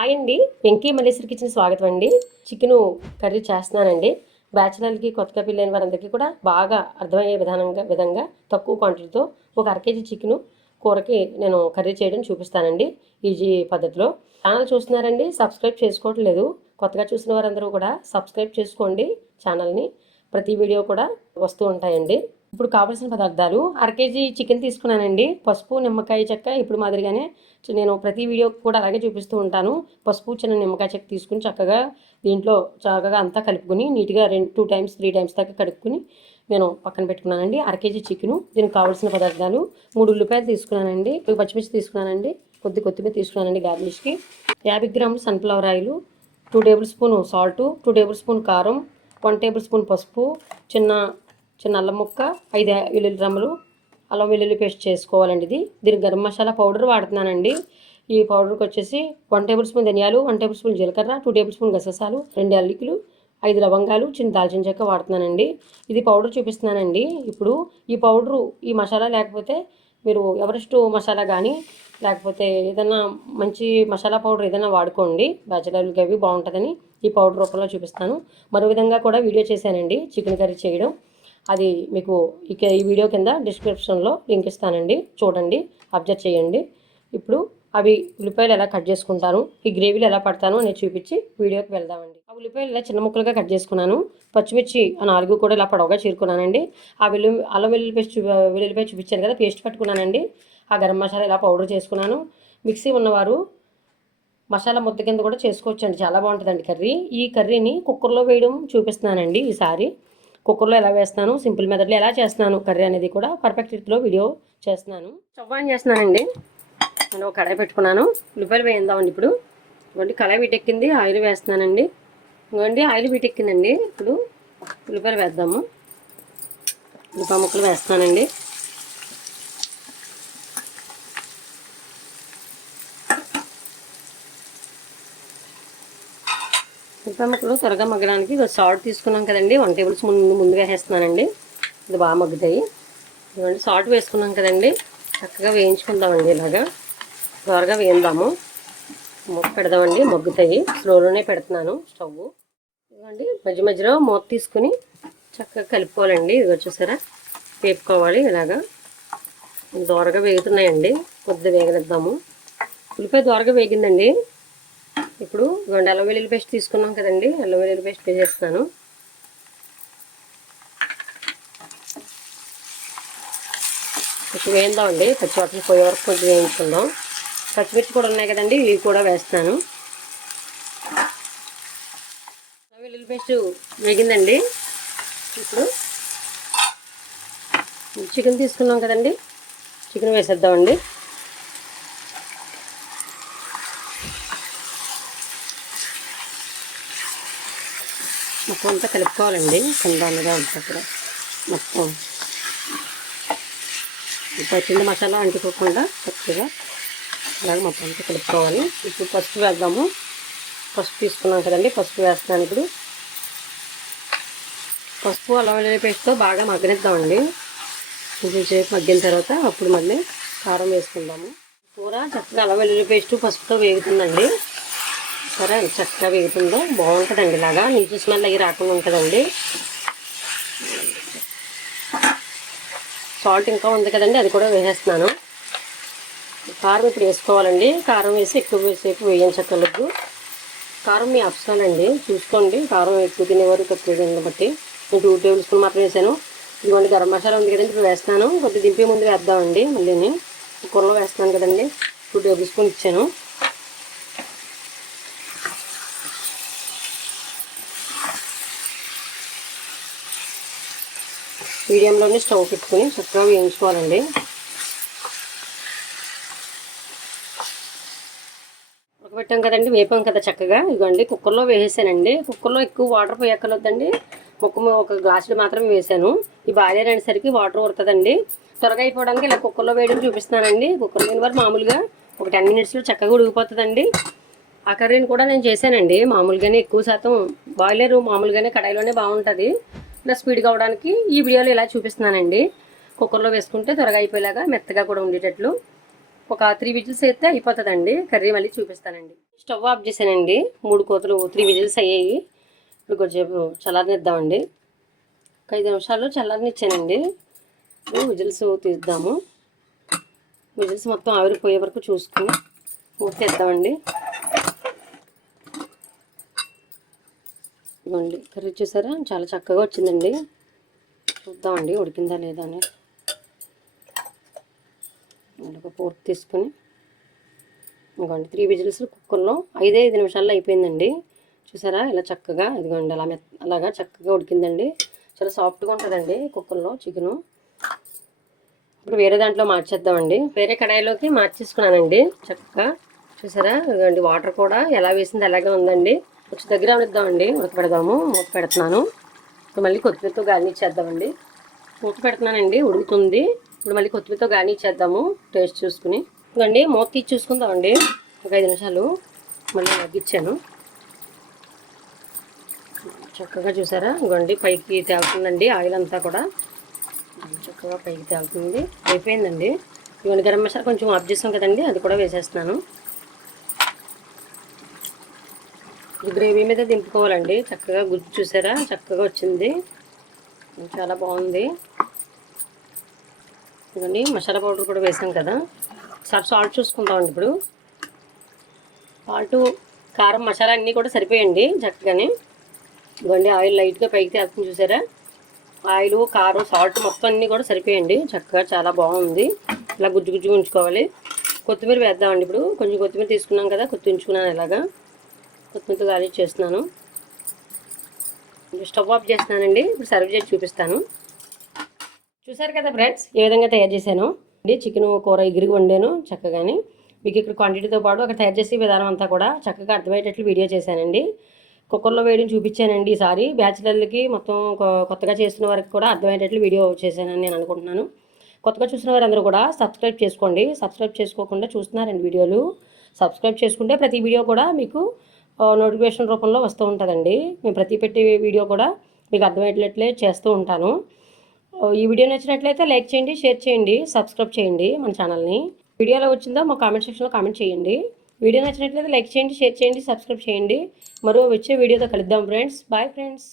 Hi అండి, Venky Malleswari kitchen స్వాగతం అండి. చికెను కర్రీ చేస్తున్నానండి. బ్యాచిలర్కి కొత్తగా పెళ్ళైన వారందరికీ కూడా బాగా అర్థమయ్యే విధంగా తక్కువ క్వాంటిటీతో ఒక అరకేజీ చికెను కూరకి నేను కర్రీ చేయడం చూపిస్తానండి ఈజీ పద్ధతిలో. ఛానల్ చూస్తున్నారండి, సబ్స్క్రైబ్ చేసుకోవట్లేదు. కొత్తగా చూసిన వారందరూ కూడా సబ్స్క్రైబ్ చేసుకోండి ఛానల్ని. ప్రతి వీడియో కూడా వస్తూ ఉంటాయండి. ఇప్పుడు కావాల్సిన పదార్థాలు: అరకేజీ చికెన్ తీసుకున్నానండి. పసుపు, నిమ్మకాయ చెక్క ఇప్పుడు మాదిరిగానే నేను ప్రతి వీడియో కూడా అలాగే చూపిస్తూ ఉంటాను. పసుపు, చిన్న నిమ్మకాయ చెక్క తీసుకుని దీంట్లో చక్కగా అంతా కలుపుకొని నీట్గా 2 టైమ్స్ 3 టైమ్స్ దాకా కడుక్కుని నేను పక్కన పెట్టుకున్నానండి. అరకేజీ చికెను. దీనికి కావాల్సిన పదార్థాలు: 3 ఉల్లిపాయలు తీసుకున్నానండి, 2 పచ్చిమిర్చి తీసుకున్నానండి, కొత్తిమీర తీసుకున్నానండి గార్నిష్కి, 50 గ్రాములు sunflower oil, 2 table spoon salt, 2 table spoon కారం, 1 టేబుల్ స్పూన్ పసుపు, చిన్న అల్లం ముక్క, 5 వెల్లుల్లి రమ్మలు, అల్లం వెల్లుల్లి పేస్ట్ చేసుకోవాలండి. దీనికి గరం మసాలా పౌడర్ వాడుతున్నానండి. ఈ పౌడర్కి వచ్చేసి 1 టేబుల్ స్పూన్ ధనియాలు, 1 టేబుల్ స్పూన్ జీలకర్ర, 2 టేబుల్ స్పూన్ గసగసాలు, 2 యాలకులు, 5 లవంగాలు, చిన్న దాల్చిన చెక్క వాడుతున్నానండి. ఇది పౌడర్ చూపిస్తున్నానండి. ఇప్పుడు ఈ మసాలా లేకపోతే మీరు ఎవరెస్ట్ మసాలా కానీ లేకపోతే ఏదైనా మంచి మసాలా పౌడర్ ఏదైనా వాడుకోండి. బ్యాచిలర్లకి అవి బాగుంటుందని ఈ పౌడర్ రూపంలో చూపిస్తాను. మరో విధంగా కూడా వీడియో చేశానండి చికెన్ కర్రీ చేయడం. అది మీకు ఈ వీడియో కింద డిస్క్రిప్షన్లో లింక్ ఇస్తానండి, చూడండి, అబ్జర్వ్ చేయండి. ఇప్పుడు అవి ఉల్లిపాయలు ఎలా కట్ చేసుకుంటాను, ఈ గ్రేవీలు ఎలా పడతాను అనేది చూపించి వీడియోకి వెళ్దామండి. ఆ ఉల్లిపాయలు ఇలా చిన్న ముక్కలుగా కట్ చేసుకున్నాను. పచ్చిమిర్చి 4 కూడా ఇలా పొడవుగా చీరుకున్నానండి. ఆ అల్లం వెల్లుల్లిపాయ చూపించాను కదా, పేస్ట్ పట్టుకున్నానండి. ఆ గరం మసాలా ఇలా పౌడర్ చేసుకున్నాను. మిక్సీ ఉన్నవారు మసాలా ముద్ద కింద కూడా చేసుకోవచ్చండి, చాలా బాగుంటుందండి కర్రీ. ఈ కర్రీని కుక్కర్లో వేయడం చూపిస్తున్నానండి ఈసారి. కుక్కర్లో ఎలా వేస్తాను, సింపుల్ మెథడ్లో ఎలా చేస్తున్నాను కర్రీ అనేది కూడా పర్ఫెక్ట్ రీతిలో వీడియో చేస్తున్నాను. స్టవ్ ఆన్ చేస్తున్నానండి. నేను ఒక కడాయి పెట్టుకున్నాను. ఉల్లిపాయలు వేయిందామండి. ఇప్పుడు ఇవ్వండి కడాయి వీటెక్కింది, ఆయిల్ వేస్తున్నానండి. ఇవ్వండి ఆయిల్ వీటెక్కిందండి. ఇప్పుడు ఉల్లిపాయలు వేద్దాము. ఉల్లిపాయ ముక్కలు వేస్తున్నానండి. ఉల్లిపాయ ముక్కలు త్వరగా మగ్గడానికి సాల్ట్ తీసుకున్నాం కదండి, 1 టేబుల్ స్పూన్ ముందుగా వేస్తున్నానండి. ఇది బాగా మగ్గుతాయి. ఇవ్వండి సాల్ట్ వేసుకున్నాం కదండి, చక్కగా వేయించుకుందామండి. ఇలాగా త్వరగా వేయిందాము, మూత పెడదామండి, మగ్గుతాయి. స్లోలోనే పెడుతున్నాను స్టవ్. ఇవ్వండి మధ్య మధ్యలో మూత తీసుకుని చక్కగా కలుపుకోవాలండి. ఇది చూసారా, వేపుకోవాలి. ఇలాగా దోరగా వేగుతున్నాయండి, కొద్దిగా వేగనిద్దాము. ఉల్లిపాయ దోరగా వేగిందండి. ఇప్పుడు ఇవ్వండి అల్లం వెల్లుల్లి పేస్ట్ తీసుకున్నాం కదండి, అల్లం వెల్లుల్లి పేస్ట్ వేసేస్తాను. కొంచెం వేయిందామండి, పచ్చివాసన పోయే వరకు కొంచెం వేయించుకుందాం. పచ్చిమిర్చి కూడా ఉన్నాయి కదండి, ఇవి కూడా వేస్తాను. అల్లం వెల్లుల్లి పేస్ట్ వేగిందండి. ఇప్పుడు చికెన్ తీసుకున్నాం కదండి, చికెన్ వేసేద్దామండి. మొత్తం అంతా కలుపుకోవాలండి, కిందగా అంతా కూడా మొత్తం చిన్న మసాలా అంటుకోకుండా చక్కగా అలాగే మొత్తం అంతా కలుపుకోవాలి. ఇప్పుడు పసుపు వేద్దాము. పసుపు తీసుకున్నాం కదండి, పసుపు వేస్తున్నాను. ఇప్పుడు పసుపు అల్లం వెల్లుల్లి పేస్ట్తో బాగా మగ్గనిద్దామండి. కొంచెం సేపు మగ్గిన తర్వాత అప్పుడు మళ్ళీ కారం వేసుకుందాము. కూర చక్కగా అల్లం వెల్లుల్లి పేస్ట్ పసుపుతో వేగుతుందండి. సరే చక్కగా వేగుతుందో బాగుంటుందండి. ఇలాగా నీచు స్మెల్ అవి రాకుండా ఉంటుందండి. సాల్ట్ ఇంకా ఉంది కదండి, అది కూడా వేసేస్తున్నాను. కారం ఇప్పుడు వేసుకోవాలండి. కారం వేసి ఎక్కువసేపు వేయించక్కర్లేదు. కారం మీ ఆప్షనల్ అండి, చూసుకోండి. కారం ఎక్కువ తినేవారు తక్కువ తినే బట్టి నేను 2 టేబుల్ స్పూన్ మాత్రం వేసాను. ఇదిగోండి గరం మసాలా ఉంది కదండి, ఇప్పుడు వేస్తాను. కొద్దిగా దింపే ముందు వేద్దామండి. మళ్ళీని కూరలో వేస్తున్నాను కదండి, 2 టేబుల్ స్పూన్ ఇచ్చాను. మీడియంలోనే స్టవ్ పెట్టుకుని చక్కగా వేయించుకోవాలండి. ఉడకబెట్టాం కదండి, వేపాం కదా చక్కగా. ఇదిగోండి కుక్కర్లో వేసేసానండి. కుక్కర్లో ఎక్కువ వాటర్ పోయక్కర్లేదండి, ఒక గ్లాసులు మాత్రం వేసాను. ఈ బాయిలర్ అనేసరికి వాటర్ ఉడుతుందండి. త్వరగా అయిపోవడానికి ఇలా కుక్కర్లో వేయడం చూపిస్తున్నానండి. కుక్కర్ లేని వారు మామూలుగా ఒక 10 మినిట్స్లో చక్కగా ఉడికిపోతుందండి. ఆ కర్రీని కూడా నేను చేశానండి. మామూలుగానే ఎక్కువ శాతం బాయిలర్ మామూలుగానే కడాయిలోనే బాగుంటుంది. ఇలా స్పీడ్గా అవడానికి ఈ వీడియోలో ఇలా చూపిస్తున్నానండి. కుక్కర్లో వేసుకుంటే త్వరగా అయిపోయేలాగా మెత్తగా కూడా ఉండేటట్లు ఒక 3 విజిల్స్ అయితే అయిపోతుందండి. కర్రీ మళ్ళీ చూపిస్తానండి. స్టవ్ ఆఫ్ చేశానండి. 3 కోతలు 3 విజిల్స్ అయ్యాయి. ఇప్పుడు కొంచెంసేపు చల్లారనిద్దామండి. ఒక 5 నిమిషాలు చల్లారనిచ్చానండి. ఇప్పుడు విజిల్స్ తీద్దాము. విజిల్స్ మొత్తం ఆవిరిపోయే వరకు చూసుకుని మూత తీద్దామండి. ఇవ్వండి కర్రీ చూసారా, చాలా చక్కగా వచ్చిందండి. చూద్దామండి ఉడికిందా లేదా అని. ఒక పోర్క్ తీసుకుని ఇదిగోండి 3 విజిల్స్ కుక్కర్లో 5 నిమిషాల్లో అయిపోయిందండి. చూసారా ఇలా చక్కగా, ఇదిగోండి అలాగా చక్కగా ఉడికిందండి. చాలా సాఫ్ట్గా ఉంటుందండి కుక్కర్లో చికెను. ఇప్పుడు వేరే దాంట్లో మార్చేద్దామండి. వేరే కడాయిలోకి మార్చేసుకున్నానండి చక్కగా. చూసారా ఇదిగోండి వాటర్ కూడా ఎలా వేసింది అలాగే ఉందండి. కొంచెం దగ్గర అవనిద్దామండి, ఉడకపెడదాము. మూత పెడుతున్నాను. ఇప్పుడు మళ్ళీ కొత్తిమీరతో గార్నిష్ చేద్దామండి. మూత పెడుతున్నానండి, ఉడుకుతుంది. ఇప్పుడు మళ్ళీ కొత్తిమీరతో గార్నిష్ చేద్దాము టేస్ట్ చూసుకుని. ఇవ్వండి మూత తీసి చూసుకుందామండి. ఒక 5 నిమిషాలు మళ్ళీ మగ్గిచ్చాను. చక్కగా చూసారా ఇవ్వండి పైకి తేలుతుందండి. ఆయిల్ అంతా కూడా చక్కగా పైకి తేలుతుంది. అయిపోయిందండి. ఇవన్నీ గరం మసాలా కొంచెం ఆఫ్ చేస్తాం కదండి, అది కూడా వేసేస్తున్నాను. ఇది గ్రేవీ మీద దింపుకోవాలండి. చక్కగా గుజ్జు చూసారా చక్కగా వచ్చింది, చాలా బాగుంది. ఇవన్నీ మసాలా పౌడర్ కూడా వేసాం కదా. ఒకసారి సాల్ట్ చూసుకుందామండి. ఇప్పుడు సాల్ట్, కారం, మసాలా అన్నీ కూడా సరిపోయండి చక్కగానే. ఇవ్వండి ఆయిల్ లైట్గా పైకి తేలుతుంది చూసారా. ఆయిల్, కారం, సాల్ట్ మొత్తం అన్నీ కూడా సరిపోయండి చక్కగా, చాలా బాగుంది. ఇలా గుజ్జు గుజ్జుగా ఉంచుకోవాలి. కొత్తిమీర వేద్దామండి. ఇప్పుడు కొంచెం కొత్తిమీర తీసుకున్నాం కదా, ఉంచుకున్నాను. ఇలాగా కొత్తిమీరతో గార్నిష్ చేస్తున్నాను. స్టవ్ ఆఫ్ చేస్తున్నానండి. ఇప్పుడు సర్వ్ చేసి చూపిస్తాను. చూసారు కదా ఫ్రెండ్స్ ఏ విధంగా తయారు చేశాను. చికెన్ కూర ఎగిరికి వండాను చక్కగాని. మీకు ఇక్కడ క్వాంటిటీతో పాటు అక్కడ తయారు చేసే విధానం అంతా కూడా చక్కగా అర్థమయ్యేటట్లు వీడియో చేశానండి. కుక్కర్లో వేయడం చూపించానండి ఈసారి. బ్యాచిలర్లకి మొత్తం కొత్తగా చేస్తున్న వారికి కూడా అర్థమయ్యేటట్లు వీడియో చేశానని నేను అనుకుంటున్నాను. కొత్తగా చూసిన వారందరూ కూడా సబ్స్క్రైబ్ చేసుకోండి. సబ్స్క్రైబ్ చేసుకోకుండా చూస్తున్నారండి వీడియోలు. సబ్స్క్రైబ్ చేసుకుంటే ప్రతి వీడియో కూడా మీకు నోటిఫికేషన్ రూపంలో వస్తూ ఉంటుందండి. మేము ప్రతి పెట్టే వీడియో కూడా మీకు అర్థమయ్యేటట్లే చేస్తూ ఉంటాను. ఈ వీడియో నచ్చినట్లయితే లైక్ చేయండి, షేర్ చేయండి, సబ్స్క్రైబ్ చేయండి మన ఛానల్ని. వీడియో ఎలా వచ్చిందో మా కామెంట్ సెక్షన్లో కామెంట్ చేయండి. వీడియో నచ్చినట్లయితే లైక్ చేయండి, షేర్ చేయండి, సబ్స్క్రైబ్ చేయండి. మరో వచ్చే వీడియోతో కలుద్దాం ఫ్రెండ్స్. Bye friends.